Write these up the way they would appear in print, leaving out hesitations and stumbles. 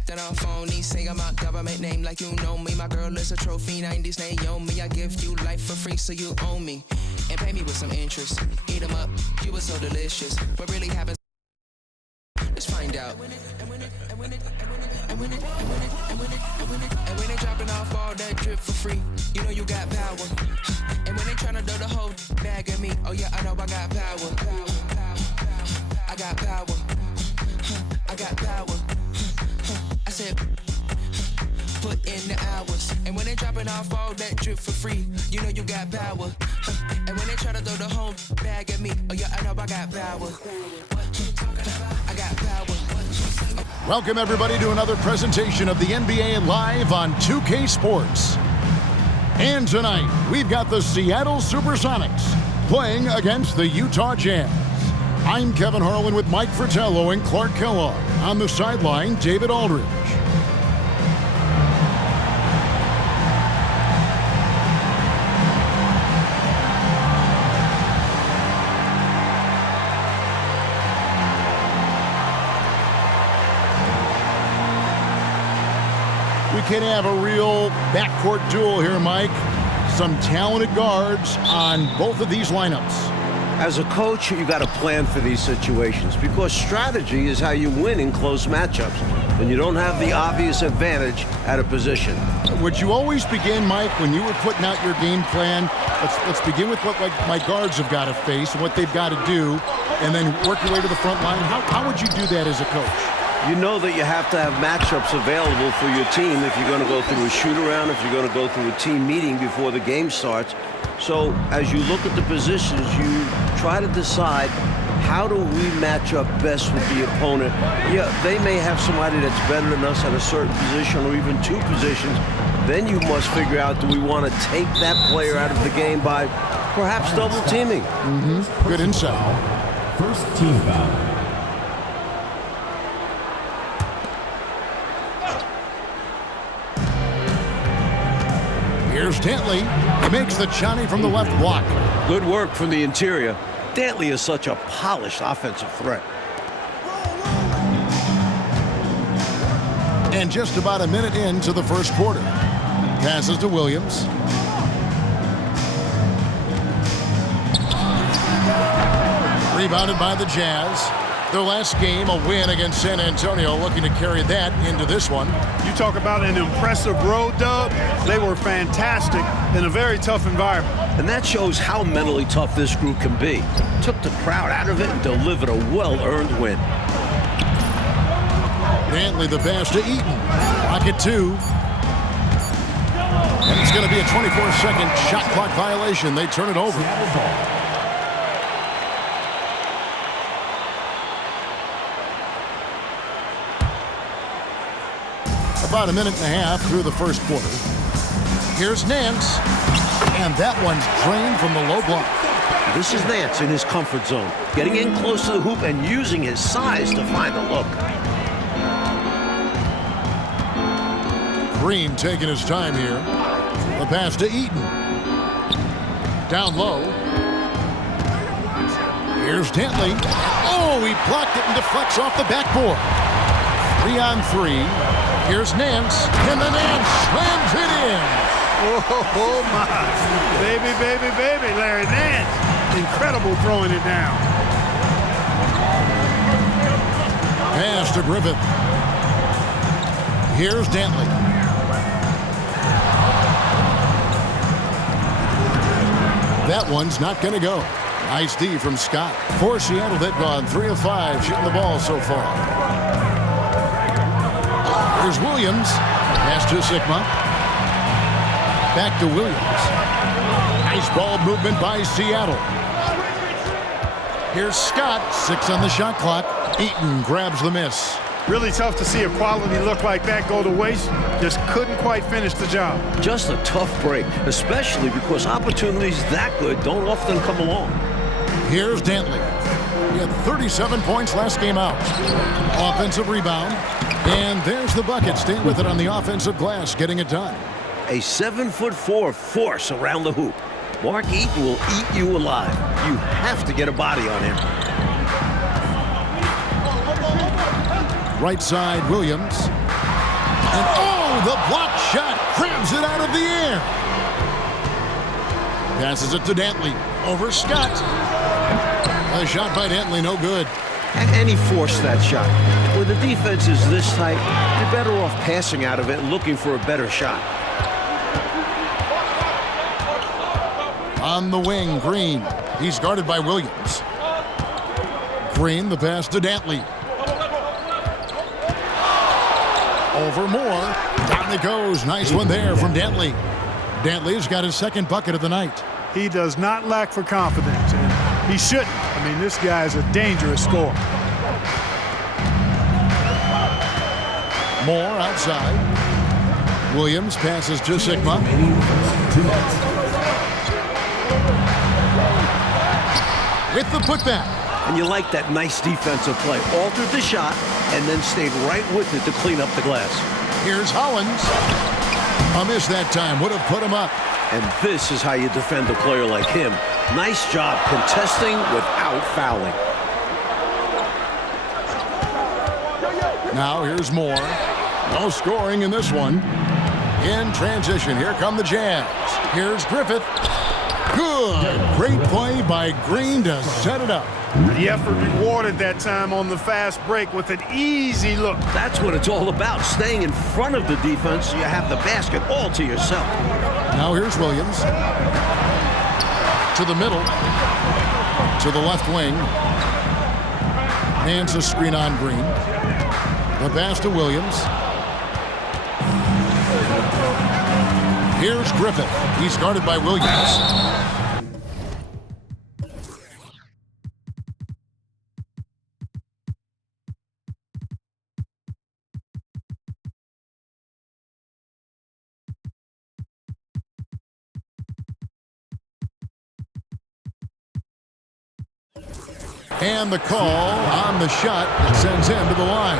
acting all phony. Say I'm a government name like you know me. My girl is a trophy, 90s Naomi. I give you life for free, so you own me. And pay me with some interest. Eat 'em up, you were so delicious. What really happens? Let's find out. And when they dropping off all that drip for free, you know you got power. And when they tryna do the whole bag of me, oh yeah, I know I got power. I got power. I got power. I said, put in the hours. And when they dropping off all that drip for free, you know you got power. And when they try to throw the whole bag at me, oh yeah, I know I got power. I got power. Welcome everybody to another presentation of the NBA Live on 2K Sports. And tonight, we've got the Seattle SuperSonics playing against the Utah Jazz. I'm Kevin Harlan with Mike Fratello and Clark Kellogg. On the sideline, David Aldridge. We can have a real backcourt duel here, Mike. Some talented guards on both of these lineups. As a coach, you got to plan for these situations because strategy is how you win in close matchups, and you don't have the obvious advantage at a position. Would you always begin, Mike, when you were putting out your game plan? Let's begin with what my guards have got to face and what they've got to do, and then work your way to the front line. How would you do that as a coach? You know that you have to have matchups available for your team if you're going to go through a shoot-around, if you're going to go through a team meeting before the game starts. So as you look at the positions, you try to decide, how do we match up best with the opponent? Yeah, they may have somebody that's better than us at a certain position or even two positions. Then you must figure out, do we want to take that player out of the game by perhaps double teaming? Good insight. First team foul. Here's Dantley. He makes the Johnny from the left block. Good work from the interior. Dantley is such a polished offensive threat. And just about a minute into the first quarter. Passes to Williams. Rebounded by the Jazz. Their last game, a win against San Antonio, looking to carry that into this one. You talk about an impressive road dub. They were fantastic in a very tough environment. And that shows how mentally tough this group can be. Took the crowd out of it and delivered a well-earned win. Dantley the pass to Eaton. Rocket two. And it's going to be a 24-second shot clock violation. They turn it over. About a minute and a half through the first quarter. Here's Nance. And that one's drained from the low block. This is Nance in his comfort zone, getting in close to the hoop and using his size to find the look. Green taking his time here. The pass to Eaton. Down low. Here's Dantley. Oh, he blocked it and deflects off the backboard. 3-on-3. Here's Nance. And the Nance slams it in. Oh, my. Baby, baby, baby, Larry Nance. Incredible throwing it down. Pass to Griffith. Here's Dantley. That one's not going to go. Nice D from Scott. For Seattle, they've gone 3 of 5 shooting the ball so far. Here's Williams. Pass to Sigma. Back to Williams. Nice ball movement by Seattle. Here's Scott. 6 on the shot clock. Eaton grabs the miss. Really tough to see a quality look like that go to waste. Just couldn't quite finish the job. Just a tough break, especially because opportunities that good don't often come along. Here's Dantley. He had 37 points last game out. Offensive rebound. And there's the bucket. Staying with it on the offensive glass, getting it done. A 7'4" force around the hoop. Mark Eaton will eat you alive. You have to get a body on him. Right side, Williams. And oh, the block shot grabs it out of the air. Passes it to Dantley. Over Scott. A shot by Dantley, no good. And he forced that shot. When the defense is this tight, you're better off passing out of it and looking for a better shot. On the wing, Green. He's guarded by Williams. Green, the pass to Dantley. Over Moore. Down it goes. Nice one there from Dantley. Dantley's got his second bucket of the night. He does not lack for confidence, and he shouldn't. I mean, this guy is a dangerous scorer. Moore outside. Williams passes to Sigma. With the putback. And you like that nice defensive play. Altered the shot and then stayed right with it to clean up the glass. Here's Hollins. A miss that time. Would have put him up. And this is how you defend a player like him. Nice job contesting without fouling. Now here's Moore. No scoring in this one. In transition, here come the Jazz. Here's Griffith. Good. Great play by Green to set it up. The effort rewarded that time on the fast break with an easy look. That's what it's all about, staying in front of the defense so you have the basket all to yourself. Now here's Williams. To the middle. To the left wing. Hands a screen on Green. The pass to Williams. Here's Griffith. He's guarded by Williams. And the call on the shot that sends him to the line.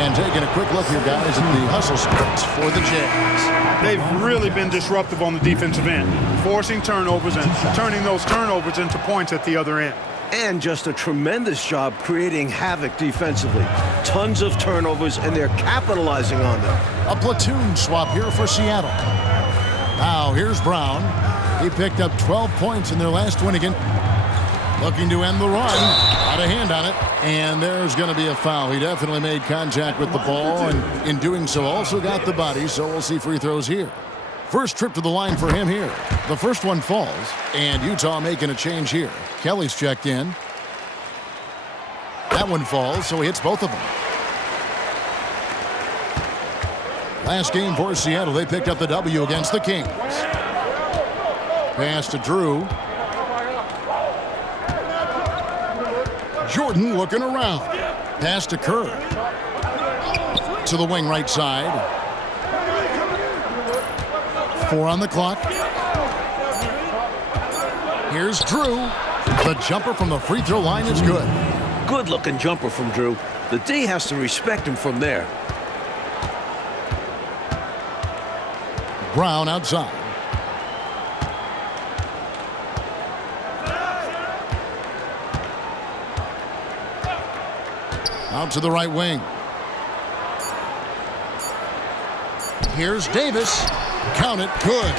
And taking a quick look here, guys, at the hustle splits for the Jazz. They've really been disruptive on the defensive end, forcing turnovers and turning those turnovers into points at the other end. And just a tremendous job creating havoc defensively. Tons of turnovers, and they're capitalizing on them. A platoon swap here for Seattle. Now here's Brown. He picked up 12 points in their last win against. Looking to end the run. Out of hand on it. And there's going to be a foul. He definitely made contact with the ball, and in doing so also got the body, so we'll see free throws here. First trip to the line for him here. The first one falls, and Utah making a change here. Kelly's checked in. That one falls, so he hits both of them. Last game for Seattle, they picked up the W against the Kings. Pass to Drew. Jordan looking around. Pass to Kerr. To the wing right side. 4 on the clock. Here's Drew. The jumper from the free throw line is good. Good looking jumper from Drew. The D has to respect him from there. Brown outside. Out to the right wing. Here's Davis. Count it. Good.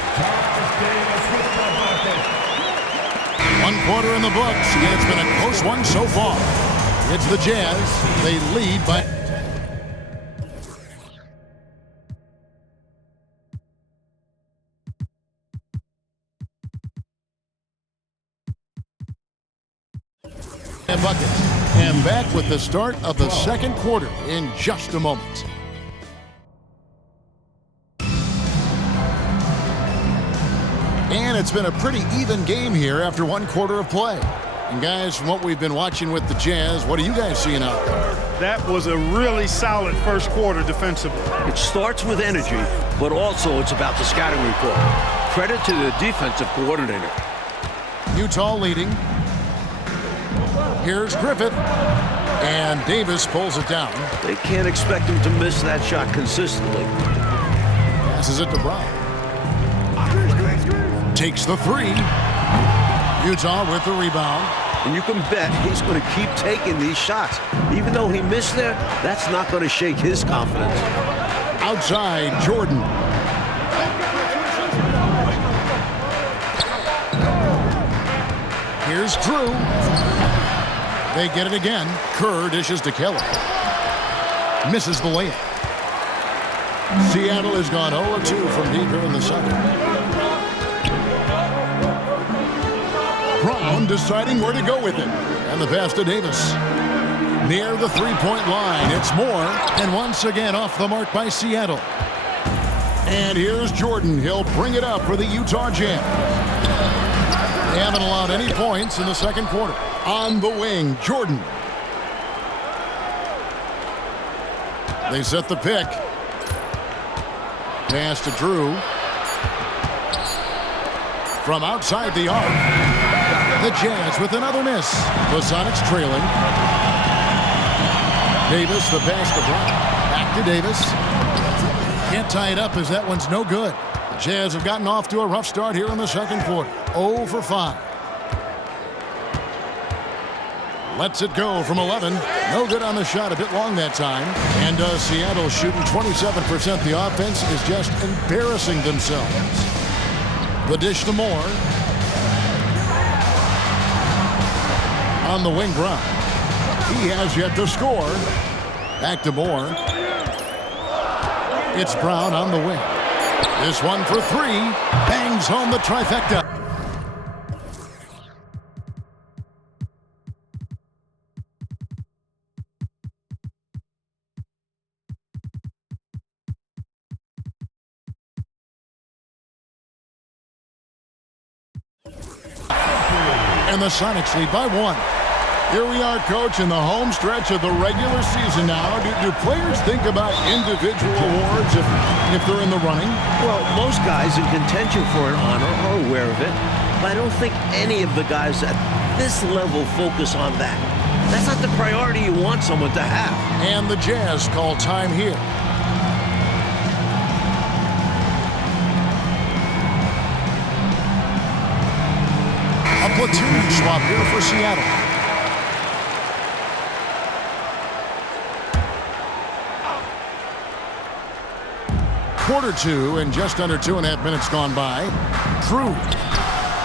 1 quarter in the books, and it's been a close one so far. It's the Jazz. They lead by... buckets. And back with the start of the second quarter in just a moment. And it's been a pretty even game here after 1 quarter of play. And guys, from what we've been watching with the Jazz, what are you guys seeing out there? That was a really solid first quarter defensively. It starts with energy, but also it's about the scouting report. Credit to the defensive coordinator. Utah leading. Here's Griffith. And Davis pulls it down. They can't expect him to miss that shot consistently. Passes it to Brown. Takes the 3. Utah with the rebound. And you can bet he's going to keep taking these shots. Even though he missed there, that's not going to shake his confidence. Outside, Jordan. Here's Drew. They get it again. Kerr dishes to Kelly. Misses the layup. Seattle has gone 0-2 from deep here in the second. Brown deciding where to go with it. And the pass to Davis. Near the three-point line. It's more. And once again off the mark by Seattle. And here's Jordan. He'll bring it up for the Utah Jazz. They haven't allowed any points in the second quarter. On the wing, Jordan. They set the pick. Pass to Drew. From outside the arc. The Jazz with another miss. The Sonics trailing. Davis, the pass to Brown. Back to Davis. Can't tie it up as that one's no good. The Jazz have gotten off to a rough start here in the second quarter. 0 for 5. Lets it go from 11. No good on the shot, a bit long that time. And Seattle shooting 27%. The offense is just embarrassing themselves. The dish to Moore. On the wing, Brown. He has yet to score. Back to Moore. It's Brown on the wing. This one for three. Bangs home the trifecta. And the Sonics lead by 1. Here we are, Coach, in the home stretch of the regular season now. Do players think about individual awards if they're in the running? Well, most guys in contention for an honor are aware of it. But I don't think any of the guys at this level focus on that. That's not the priority you want someone to have. And the Jazz call time here. A platoon swap here for Seattle. Quarter 2 and just under 2.5 minutes gone by. Drew.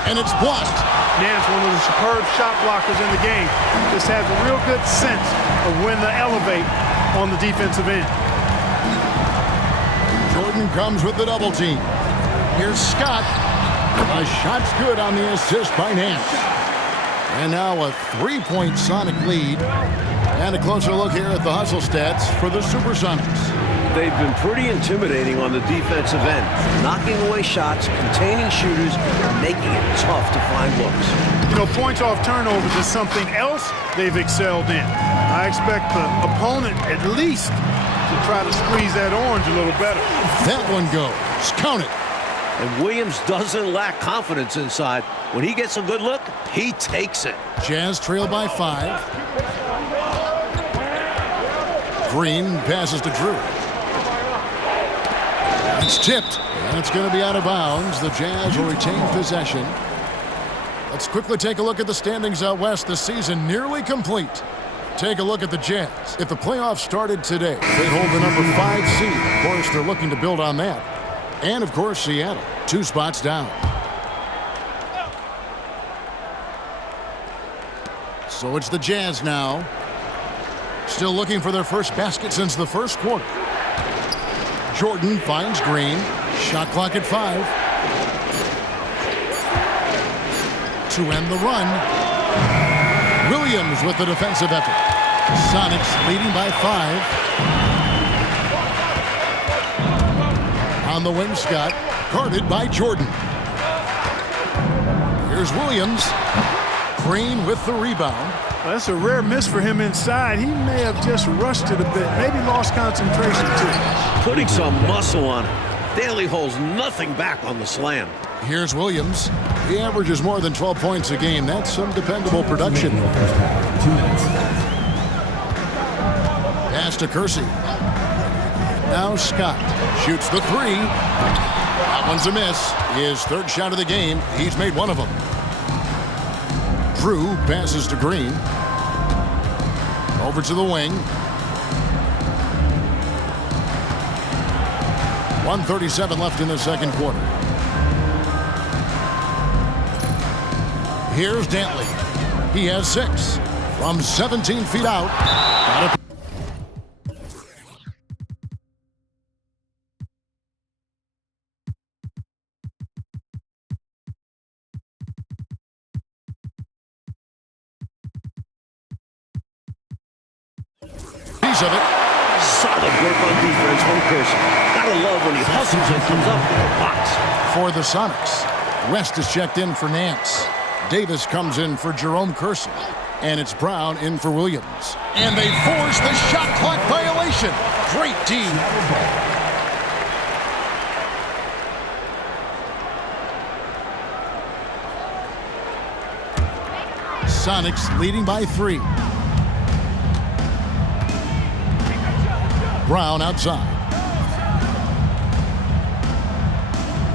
And it's blocked. Nance, one of the superb shot blockers in the game. Just has a real good sense of when to elevate on the defensive end. Jordan comes with the double team. Here's Scott. A shot's good on the assist by Nance. And now a 3-point Sonic lead. And a closer look here at the hustle stats for the SuperSonics. They've been pretty intimidating on the defensive end, knocking away shots, containing shooters, and making it tough to find looks. You know, points off turnovers is something else they've excelled in. I expect the opponent at least to try to squeeze that orange a little better. That one goes. Count it. And Williams doesn't lack confidence inside. When he gets a good look, he takes it. Jazz trail by 5. Green passes to Drew. It's tipped, and it's going to be out of bounds. The Jazz will retain possession. Let's quickly take a look at the standings out west. The season nearly complete. Take a look at the Jazz. If the playoffs started today, they'd hold the number 5 seed. Of course, they're looking to build on that. And, of course, Seattle, 2 spots down. So it's the Jazz now. Still looking for their first basket since the first quarter. Jordan finds Green. Shot clock at 5. To end the run. Williams with the defensive effort. Sonics leading by 5. On the wing, Scott. Guarded by Jordan. Here's Williams. Green with the rebound. Well, that's a rare miss for him inside. He may have just rushed it a bit. Maybe lost concentration, too. Putting some muscle on it. Daly holds nothing back on the slam. Here's Williams. He averages more than 12 points a game. That's some dependable production. Pass to Kersey. Now Scott shoots the 3. That one's a miss. His third shot of the game. He's made one of them. Drew passes to Green. Over to the wing. 1:37 left in the second quarter. Here's Dantley. He has 6 from 17 feet out. Got it. Piece of it. Solid work on defense from Curson. Gotta love when he hustles and comes up with a box. For the Sonics, West is checked in for Nance. Davis comes in for Jerome Curson. And it's Brown in for Williams. And they force the shot clock violation. Great D. Sonics leading by 3. Brown outside.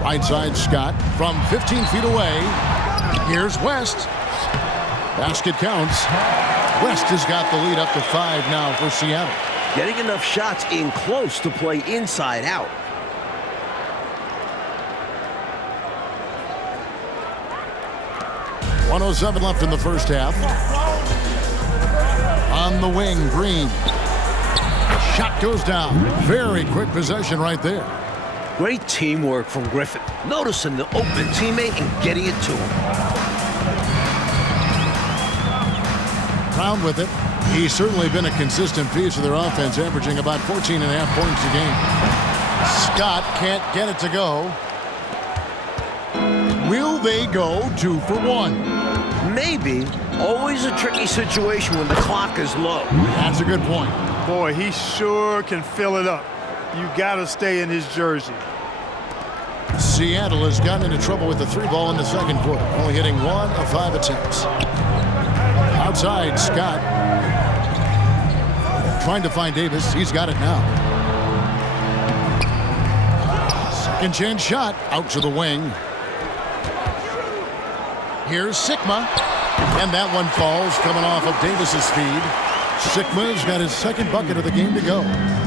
Right side Scott from 15 feet away. Here's West. Basket counts. West has got the lead up to 5 now for Seattle. Getting enough shots in close to play inside out. .107 left in the first half. On the wing, Green. Shot goes down. Very quick possession right there. Great teamwork from Griffin. Noticing the open teammate and getting it to him. Brown with it. He's certainly been a consistent piece of their offense, averaging about 14.5 points a game. Scott can't get it to go. Will they go 2 for 1? Maybe. Always a tricky situation when the clock is low. That's a good point. Boy, he sure can fill it up. You got to stay in his jersey. Seattle has gotten into trouble with the 3 ball in the second quarter, only hitting 1 of 5 attempts. Outside, Scott. Trying to find Davis. He's got it now. Second chance shot. Out to the wing. Here's Sigma. And that one falls coming off of Davis's feed. Sigma's got his second bucket of the game to go.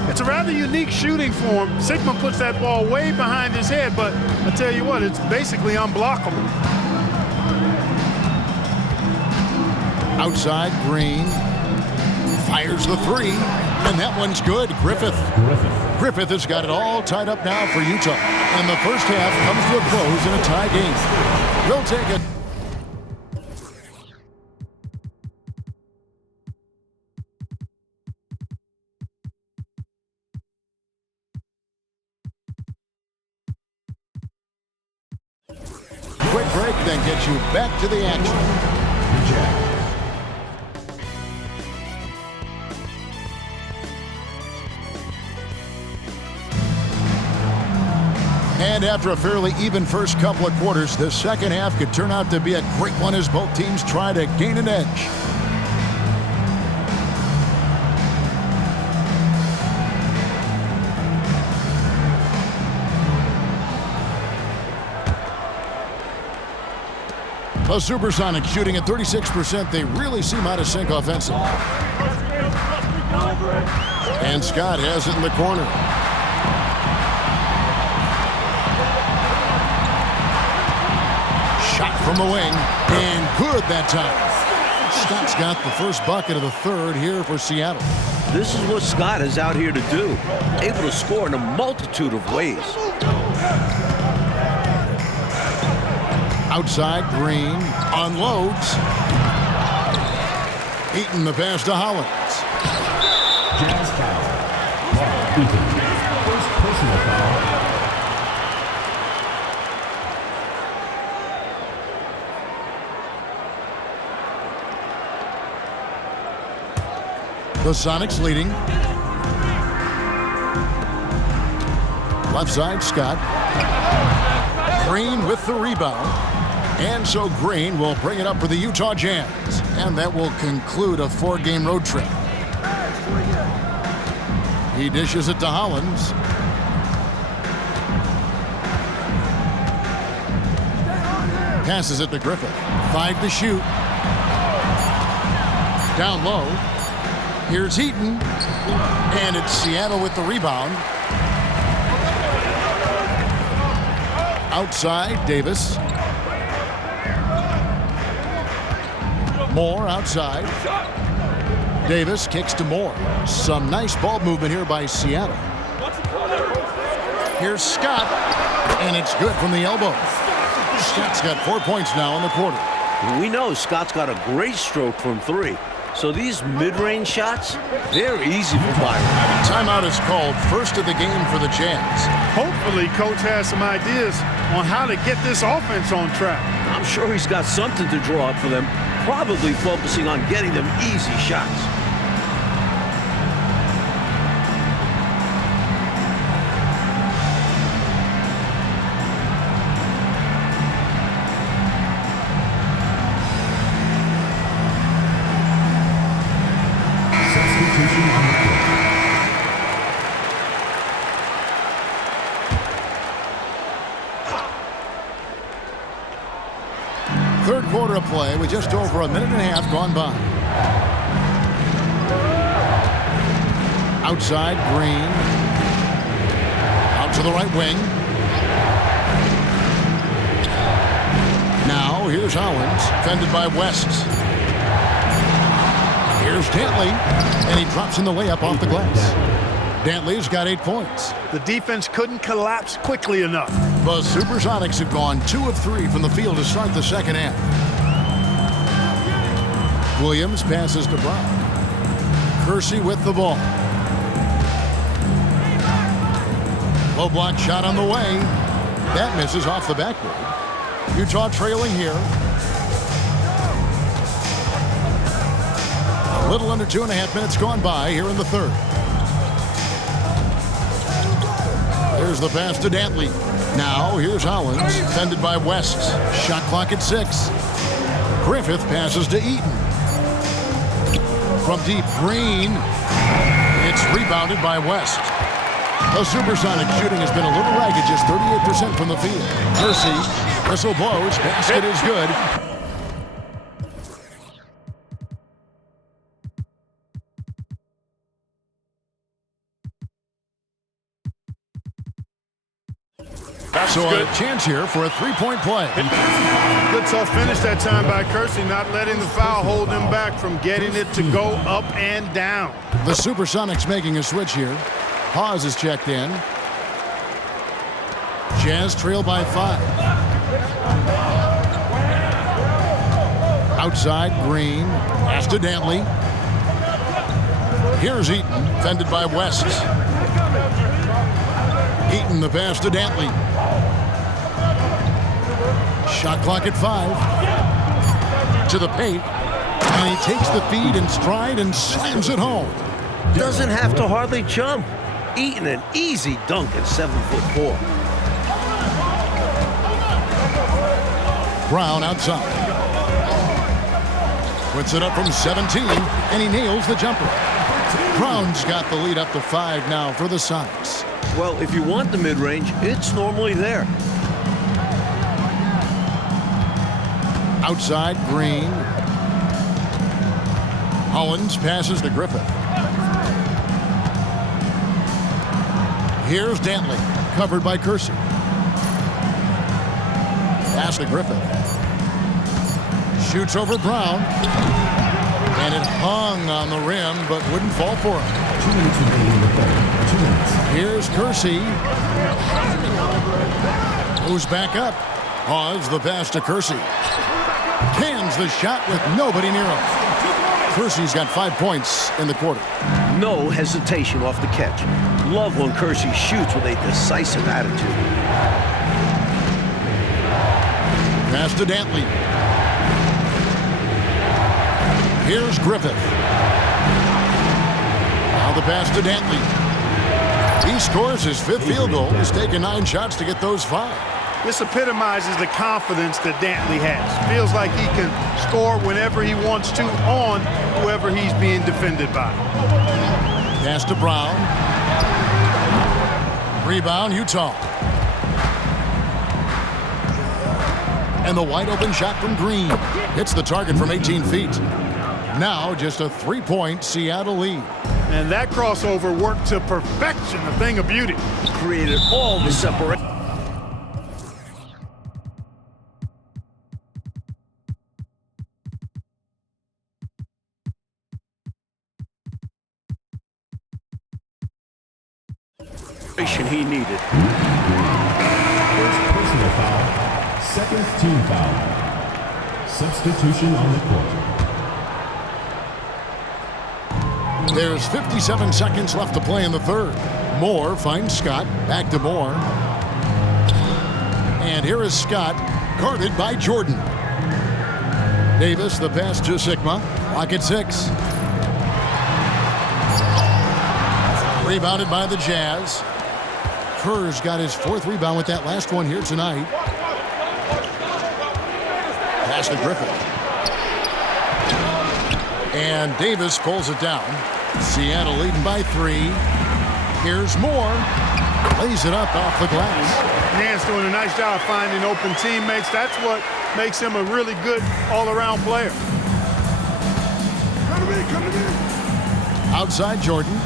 It's a rather unique shooting for him. Sigma puts that ball way behind his head, but I tell you what, it's basically unblockable. Outside, Green fires the 3, and that one's good. Griffith has got it all tied up now for Utah. And the first half comes to a close in a tie game. We'll take it. Quick break, then get you back to the action. And after a fairly even first couple of quarters, the second half could turn out to be a great one as both teams try to gain an edge. The SuperSonics shooting at 36%. They really seem out of sync offensively. And Scott has it in the corner. Shot from the wing, and good that time. Scott's got the first bucket of the third here for Seattle. This is what Scott is out here to do. Able to score in a multitude of ways. Outside, Green unloads. Eaton the pass to Hollins. Jazz foul. Ball, Eaton. First personal foul. The Sonics leading. Left side, Scott. Green with the rebound. And so Green will bring it up for the Utah Jazz. And that will conclude a 4-game road trip. He dishes it to Hollins. Passes it to Griffith. 5 to shoot. Down low. Here's Eaton. And it's Seattle with the rebound. Outside, Davis. Moore outside. Davis kicks to Moore. Some nice ball movement here by Seattle. Here's Scott, and it's good from the elbow. Scott's got 4 points now in the quarter. We know Scott's got a great stroke from three. So these mid-range shots, they're easy for Byron. Timeout is called, first of the game for the Jazz. Hopefully, Coach has some ideas on how to get this offense on track. I'm sure he's got something to draw up for them, probably focusing on getting them easy shots. Third quarter of play with just over a minute and a half gone by. Outside, Green. Out to the right wing. Now, here's Howlands, fended by West. Here's Dantley, and he drops in the layup off the glass. Dantley's got 8 points. The defense couldn't collapse quickly enough. The SuperSonics have gone 2 of 3 from the field to start the second half. Williams passes to Brown. Kersey with the ball. Low block shot on the way. That misses off the backboard. Utah trailing here. A little under 2.5 minutes gone by here in the third. There's the pass to Dantley. Now here's Howlands, fended by West. Shot clock at 6. Griffith passes to Eaton. From deep, Green. It's rebounded by West. The SuperSonic shooting has been a little ragged, just 38% from the field. Kersey, whistle blows, basket is good. So a chance here for a three-point play. Good tough finish that time by Kersey, not letting the foul hold him back from getting it to go up and down. The SuperSonics making a switch here. Hawes is checked in. Jazz trail by 5. Outside, Green. Pass to Dantley. Here's Eaton, fended by West. Eaton, the pass to Dantley. Shot clock at 5. To the paint. And he takes the feed in stride and slams it home. Doesn't have to hardly jump. Eaton an easy dunk at 7'4". Brown outside. Puts it up from 17, and he nails the jumper. Brown's got the lead up to 5 now for the Sonics. Well, if you want the mid-range, it's normally there. Outside, Green. Howlands passes to Griffith. Here's Dantley, covered by Kersey. Pass to Griffith. Shoots over Brown. And it hung on the rim, but wouldn't fall for him. 2 minutes remaining in the third. 2 minutes. Here's Kersey. Moves back up. Hawes the pass to Kersey. Cans the shot with nobody near him. Kersey's got 5 points in the quarter. No hesitation off the catch. Love when Kersey shoots with a decisive attitude. Pass to Dantley. Here's Griffith. Now the pass to Dantley. He scores his 5th field goal. He's taken 9 shots to get those 5. This epitomizes the confidence that Dantley has. Feels like he can score whenever he wants to on whoever he's being defended by. Pass to Brown. Rebound, Utah. And the wide open shot from Green. Hits the target from 18 feet. Now just a 3-point Seattle lead. And that crossover worked to perfection, a thing of beauty. Created all the separation. he needed. First personal foul. Second team foul. Substitution on the court. There's 57 seconds left to play in the third. Moore finds Scott. Back to Moore. And here is Scott, guarded by Jordan. Davis, the pass to Sigma. Clock at 6. Rebounded by the Jazz. Kerr's got his 4th rebound with that last one here tonight. Pass to Griffith. And Davis pulls it down. Seattle leading by 3. Here's Moore. Lays it up off the glass. Nance doing a nice job finding open teammates. That's what makes him a really good all-around player. Coming in. Outside Jordan.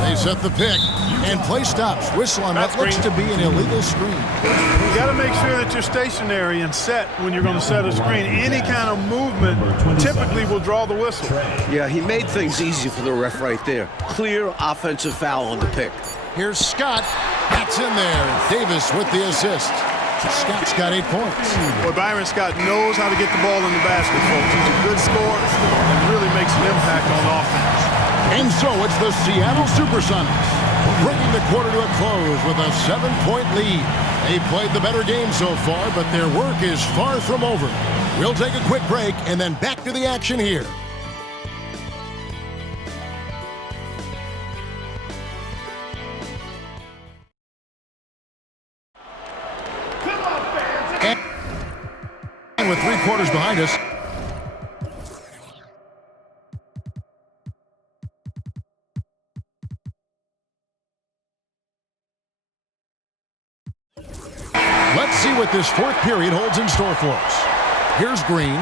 They set the pick, and play stops. Whistle on what looks to be an illegal screen. You got to make sure that you're stationary and set when you're going to set a screen. Any kind of movement typically will draw the whistle. Yeah, he made things easy for the ref right there. Clear offensive foul on the pick. Here's Scott. That's in there. Davis with the assist. Scott's got 8 points. Boy, Byron Scott knows how to get the ball in the basket, folks. He's a good scorer and really makes an impact on offense. And so it's the Seattle SuperSonics bringing the quarter to a close with a 7-point lead. They played the better game so far, but their work is far from over. We'll take a quick break and then back to the action here. And with 3 quarters behind us, let's see what this 4th period holds in store for us. Here's Green.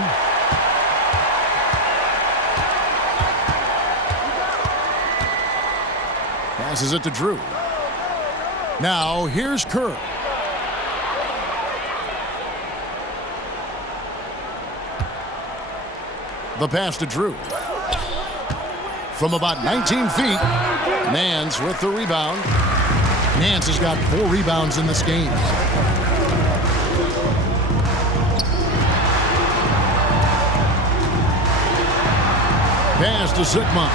Passes it to Drew. Now here's Kerr. The pass to Drew. From about 19 feet, Nance with the rebound. Nance has got 4 rebounds in this game. Pass to Sigma.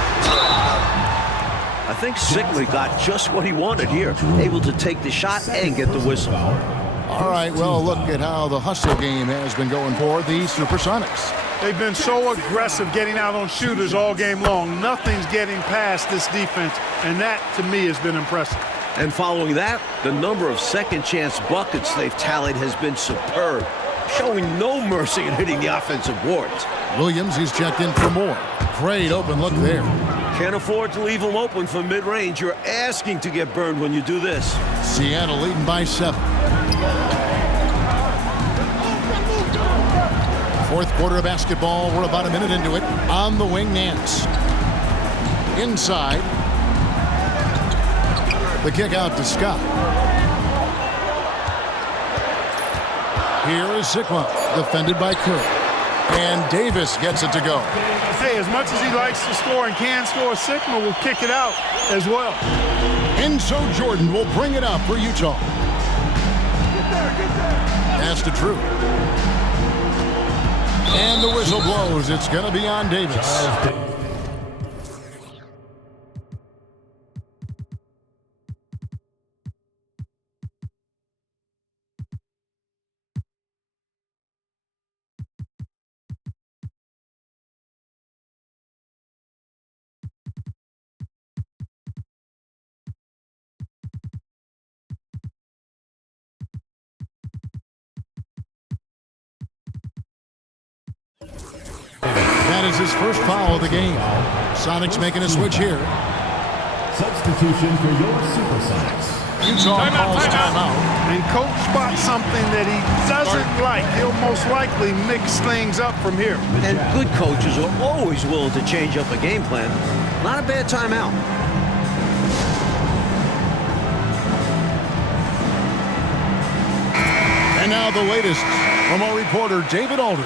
I think Sigma got just what he wanted here. Able to take the shot and get the whistle. All right, well, look at how the hustle game has been going for the SuperSonics. They've been so aggressive getting out on shooters all game long. Nothing's getting past this defense, and that, to me, has been impressive. And following that, the number of second-chance buckets they've tallied has been superb, showing no mercy in hitting the offensive boards. Williams, he's checked in for more. Great open look there. Can't afford to leave him open from mid-range. You're asking to get burned when you do this. Seattle leading by 7. 4th quarter of basketball. We're about a minute into it. On the wing, Nance. Inside. The kick out to Scott. Here is Sigma, defended by Kerr. And Davis gets it to go. Hey, as much as he likes to score and can score, Sigma will kick it out as well. And so Jordan will bring it up for Utah. Pass to Drew. And the whistle blows. It's going to be on Davis. That is his first foul of the game. Sonics making a switch here. Substitution for your SuperSonics. Utah calls timeout. And coach spots something that he doesn't like. He'll most likely mix things up from here. And good coaches are always willing to change up a game plan. Not a bad timeout. And And now the latest from our reporter, David Aldridge.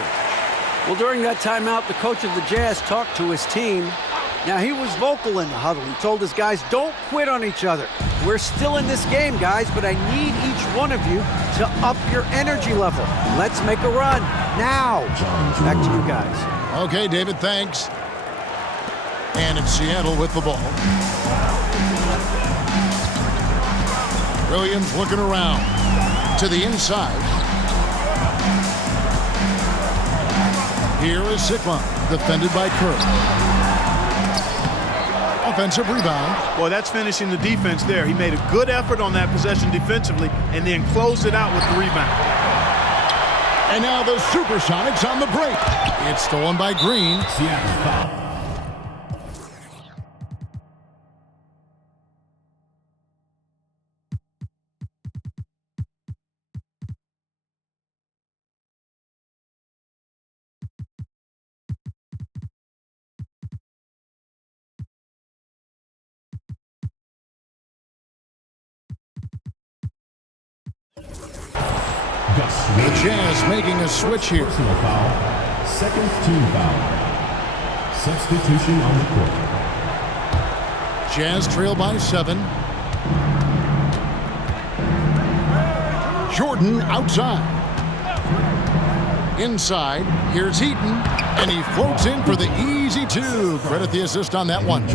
Well, during that timeout, the coach of the Jazz talked to his team. Now, he was vocal in the huddle. He told his guys, don't quit on each other. We're still in this game, guys, but I need each one of you to up your energy level. Let's make a run now. Back to you guys. Okay, David, thanks. And it's Seattle with the ball. Williams looking around to the inside. Here is Sigma, defended by Kerr. Offensive rebound. Boy, that's finishing the defense there. He made a good effort on that possession defensively and then closed it out with the rebound. And now the SuperSonics on the break. It's stolen by Green. Seattle foul. The Jazz making a switch here. Personal foul. Second team foul. Substitution on the court. Jazz trail by 7. Jordan outside. Inside, here's Heaton, and he floats in for the easy 2. Credit the assist on that one.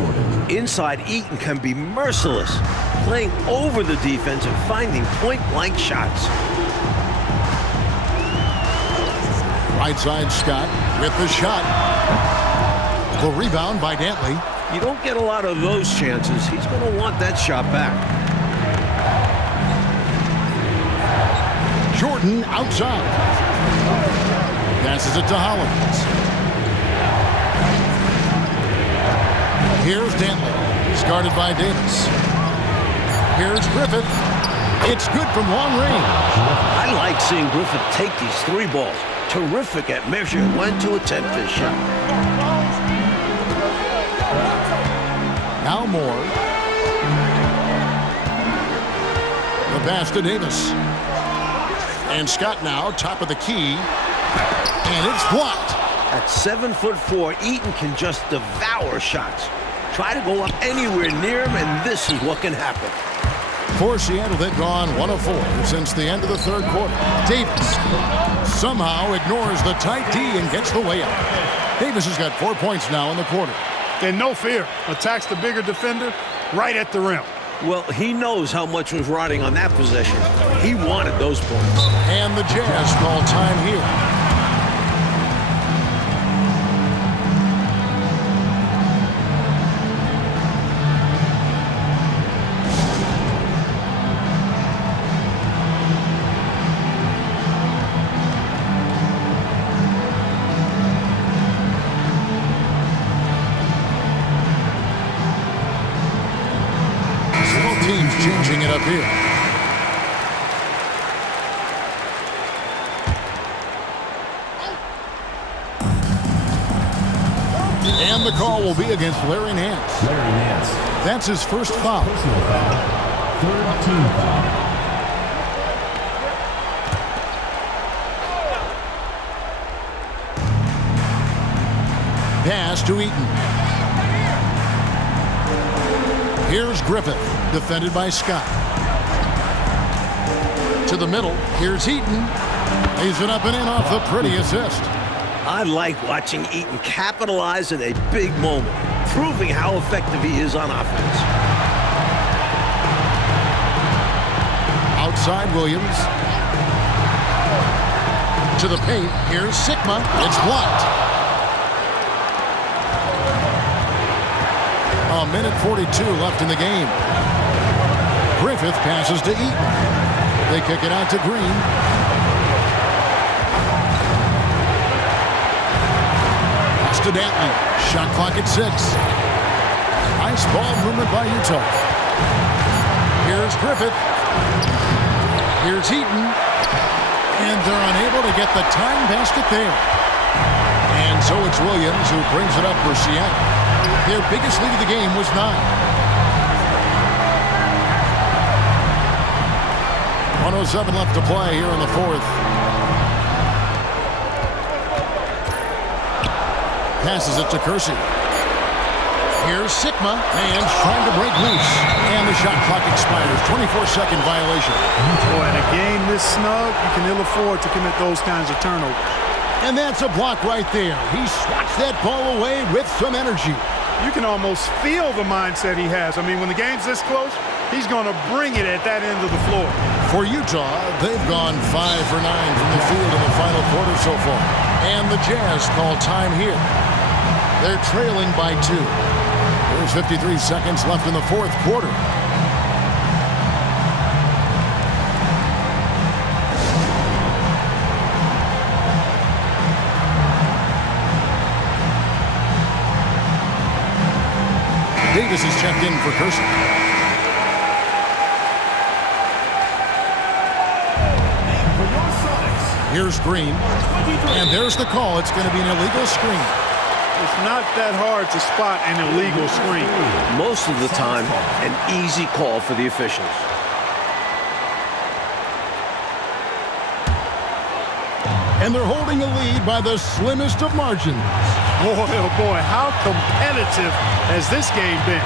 Inside, Eaton can be merciless, playing over the defense and finding point-blank shots. Right side, Scott with the shot. The rebound by Dantley. You don't get a lot of those chances. He's going to want that shot back. Jordan outside. Passes it to Hollins. Here's Dantley. He's guarded by Davis. Here's Griffith. It's good from long range. I like seeing Griffith take these 3 balls. Terrific at measuring when to attempt this shot. Now Moore. The pass to Davis. And Scott now, top of the key. And it's blocked. At 7'4", Eaton can just devour shots. Try to go up anywhere near him, and this is what can happen. For Seattle, they've gone 1 of 4 since the end of the third quarter. Davis somehow ignores the tight D and gets the layup. Davis has got 4 points now in the quarter. And no fear, attacks the bigger defender right at the rim. Well, he knows how much was riding on that possession. He wanted those points. And the Jazz call time here. Teams changing it up here. And the call will be against Larry Nance. Larry Nance. That's his first foul. Personal foul. Third team foul. Pass to Eaton. Here's Griffith, defended by Scott. To the middle, here's Eaton. Lays it up and in off the pretty assist. I like watching Eaton capitalize in a big moment, proving how effective he is on offense. Outside Williams. To the paint, here's Sigma. It's blocked. A minute 42 left in the game. Griffith passes to Eaton. They kick it out to Green. Pass to Dantley. Shot clock at 6. Nice ball movement by Utah. Here's Griffith. Here's Eaton. And they're unable to get the time basket there. And so it's Williams who brings it up for Seattle. Their biggest lead of the game was 9. 1:07 left to play here in the fourth. Passes it to Kersey. Here's Sigma, and trying to break loose. And the shot clock expires. 24-second violation. Boy, in a game this snug, you can ill afford to commit those kinds of turnovers. And that's a block right there. He swats that ball away with some energy. You can almost feel the mindset he has. I mean, when the game's this close, he's going to bring it at that end of the floor. For Utah, they've gone 5 for 9 from the field in the final quarter so far. And the Jazz call time here. They're trailing by 2. There's 53 seconds left in the fourth quarter. Davis is checked in for Kersey. Here's Green. And there's the call. It's going to be an illegal screen. It's not that hard to spot an illegal screen. Most of the time, an easy call for the officials. And they're holding a lead by the slimmest of margins. Boy, oh boy, how competitive has this game been?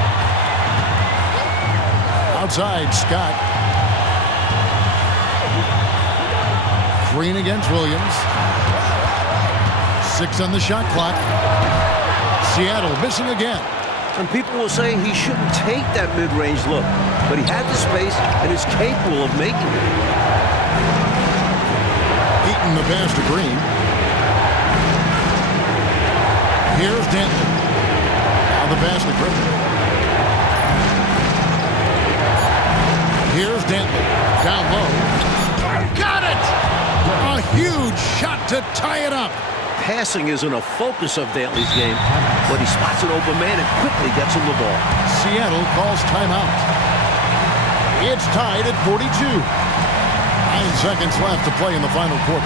Outside, Scott. Green against Williams. 6 on the shot clock. Seattle missing again. And people will say he shouldn't take that mid-range look, but he had the space and is capable of making it. Eaton the pass to Green. Here's Denton. Now the pass to Griffin. Here's Denton. Down low. Got it! A huge shot to tie it up. Passing isn't a focus of Dantley's game, but he spots an open man and quickly gets him the ball. Seattle calls timeout. It's tied at 42. 9 seconds left to play in the final quarter.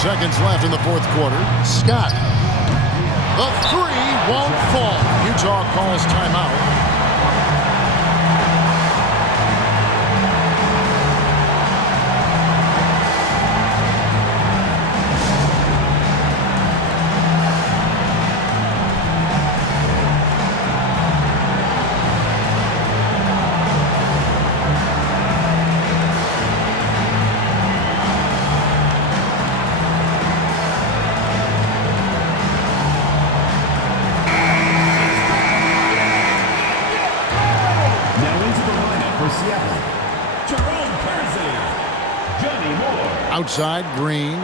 Seconds left in the fourth quarter. Scott. The 3 won't fall. Utah calls timeout. Outside, Green.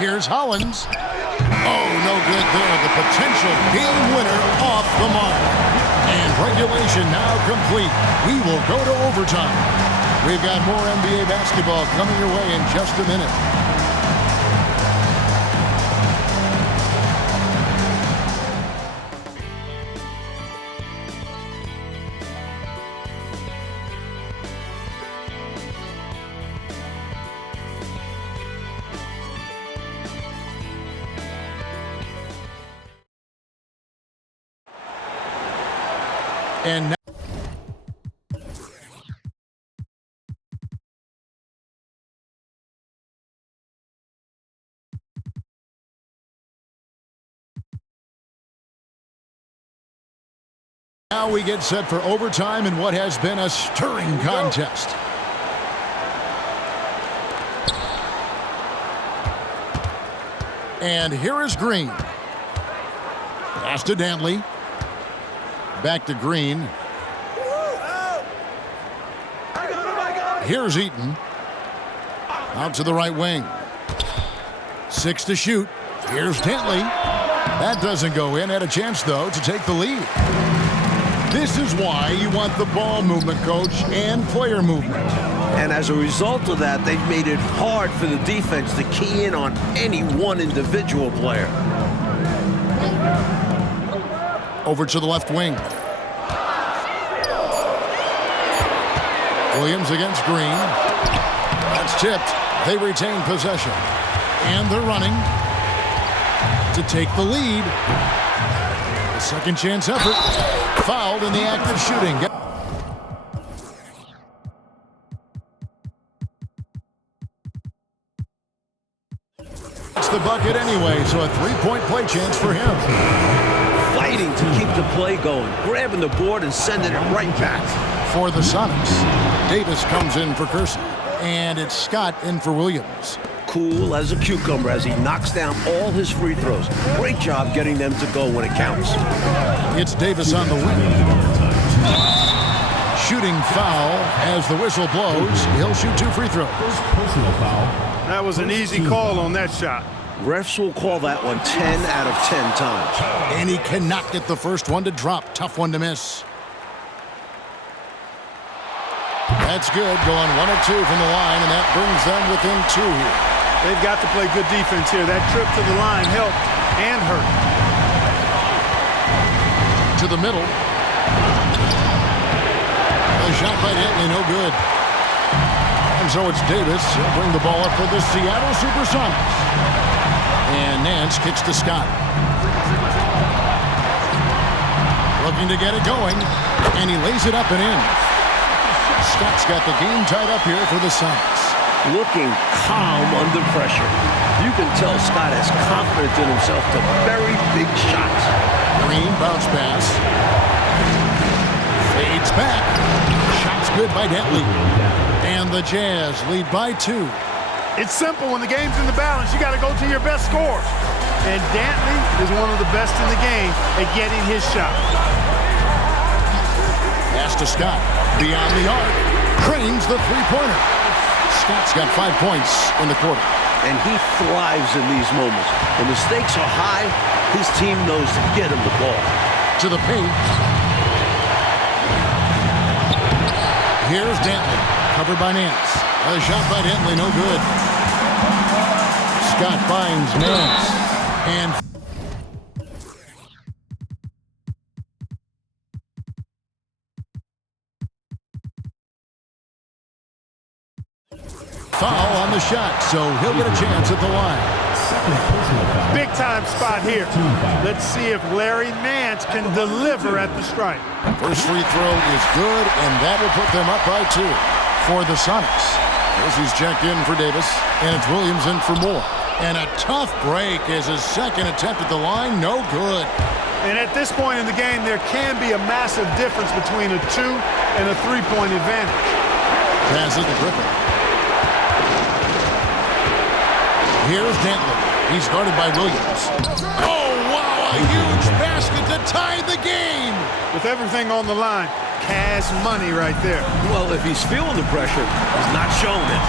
Here's Hollins. Oh, no good there. The potential game winner off the mark. And regulation now complete. We will go to overtime. We've got more NBA basketball coming your way in just a minute. And now we get set for overtime in what has been a stirring contest. And here is Green. Pass to Dantley. Back to Green. Here's Eaton. Out to the right wing. 6 to shoot. Here's Dantley. That doesn't go in. Had a chance, though, to take the lead. This is why you want the ball movement, coach, and player movement. And as a result of that, they've made it hard for the defense to key in on any one individual player. Over to the left wing. Williams against Green. That's tipped. They retain possession. And they're running to take the lead. A second chance effort. Fouled in the act of shooting. It's the bucket anyway, so a three-point play chance for him. Fighting to keep the play going, grabbing the board and sending it right back. For the Sonics, Davis comes in for Kersey, and it's Scott in for Williams. Cool as a cucumber as he knocks down all his free throws. Great job getting them to go when it counts. It's Davis on the wing. Shooting foul as the whistle blows. He'll shoot 2 free throws. Personal foul. That was an easy call on that shot. Refs will call that one 10 out of 10 times. And he cannot get the first one to drop. Tough one to miss. That's good, going 1 of 2 from the line, and that brings them within 2 here. They've got to play good defense here. That trip to the line helped and hurt. To the middle. A shot by Henley, no good. And so it's Davis. He'll bring the ball up for the Seattle SuperSonics. And Nance kicks to Scott. Looking to get it going, and he lays it up and in. Scott's got the game tied up here for the Sonics. Looking calm under pressure. You can tell Scott has confidence in himself to very big shots. Green bounce pass. Fades back. Shots good by Dentley. And the Jazz lead by 2. It's simple. When the game's in the balance, you got to go to your best scorer. And Dantley is one of the best in the game at getting his shot. Pass to Scott. Beyond the arc. Cranes the three-pointer. Scott's got 5 points in the quarter. And he thrives in these moments. When the stakes are high, his team knows to get him the ball. To the paint. Here's Dantley. Covered by Nance. A shot by Dantley, no good. Scott finds Nance. And foul on the shot, so he'll get a chance at the line. Big time spot here. Let's see if Larry Nance can deliver at the stripe. First free throw is good, and that will put them up by 2 for the Sonics. He's checked in for Davis, and it's Williams in for Moore. And a tough break as his second attempt at the line, no good. And at this point in the game, there can be a massive difference between a 2 and a 3-point advantage. Pass it to Griffin. Here's Dantley. He's guarded by Williams. Oh, wow, a huge basket to tie the game. With everything on the line, cash money right there. Well, if he's feeling the pressure, he's not showing it.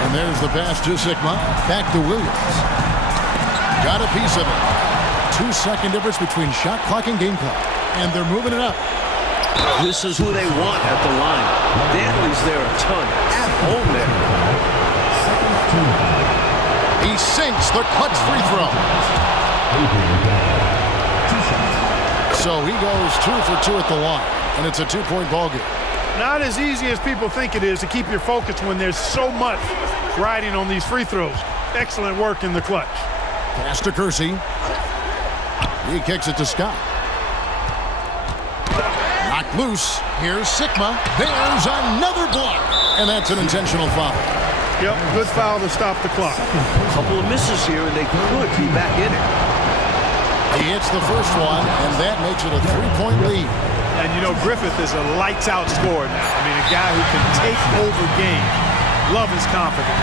And there's the pass to Sigma. Back to Williams. Got a piece of it. 2-second difference between shot clock and game clock. And they're moving it up. This is who they want at the line. Dantley's there a ton. At home there. He sinks the clutch free throw. So he goes 2 for 2 at the line. And it's a 2-point ball game. Not as easy as people think it is to keep your focus when there's so much riding on these free throws. Excellent work in the clutch. Pass to Kersey. He kicks it to Scott. Knocked loose. Here's Sigma. There's another block. And that's an intentional foul. Yep, good foul to stop the clock. A couple of misses here, and they could be back in it. He hits the first one, and that makes it a 3-point lead. And, you know, Griffith is a lights-out scorer now. I mean, a guy who can take over games. Love his confidence.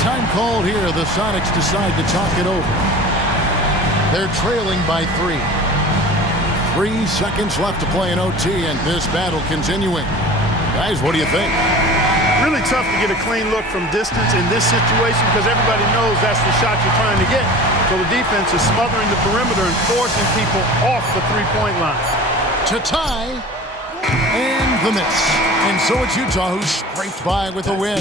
Time called here. The Sonics decide to talk it over. They're trailing by 3. 3 seconds left to play in OT, and this battle continuing. Guys, what do you think? Really tough to get a clean look from distance in this situation because everybody knows that's the shot you're trying to get. So the defense is smothering the perimeter and forcing people off the three-point line. To tie, and the miss. And so it's Utah who scraped by with a win.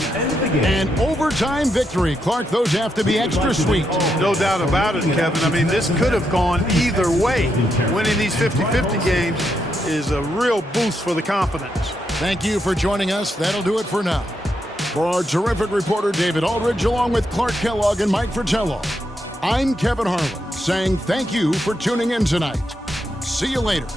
An overtime victory. Clark, those have to be extra sweet. No doubt about it, Kevin. I mean, this could have gone either way. Winning these 50-50 games is a real boost for the confidence. Thank you for joining us. That'll do it for now. For our terrific reporter, David Aldridge, along with Clark Kellogg and Mike Fratello, I'm Kevin Harlan, saying thank you for tuning in tonight. See you later.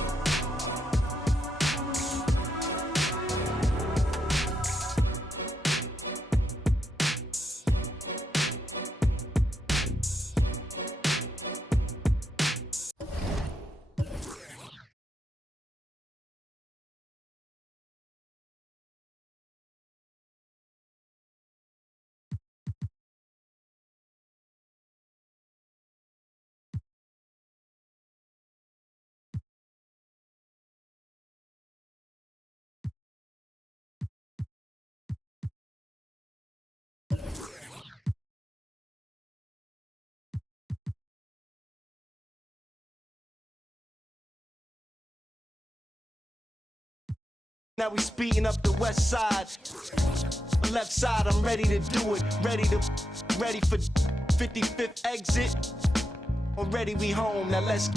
Now we speeding up the west side. Left side, I'm ready to do it. Ready for 55th exit. Already we home, now let's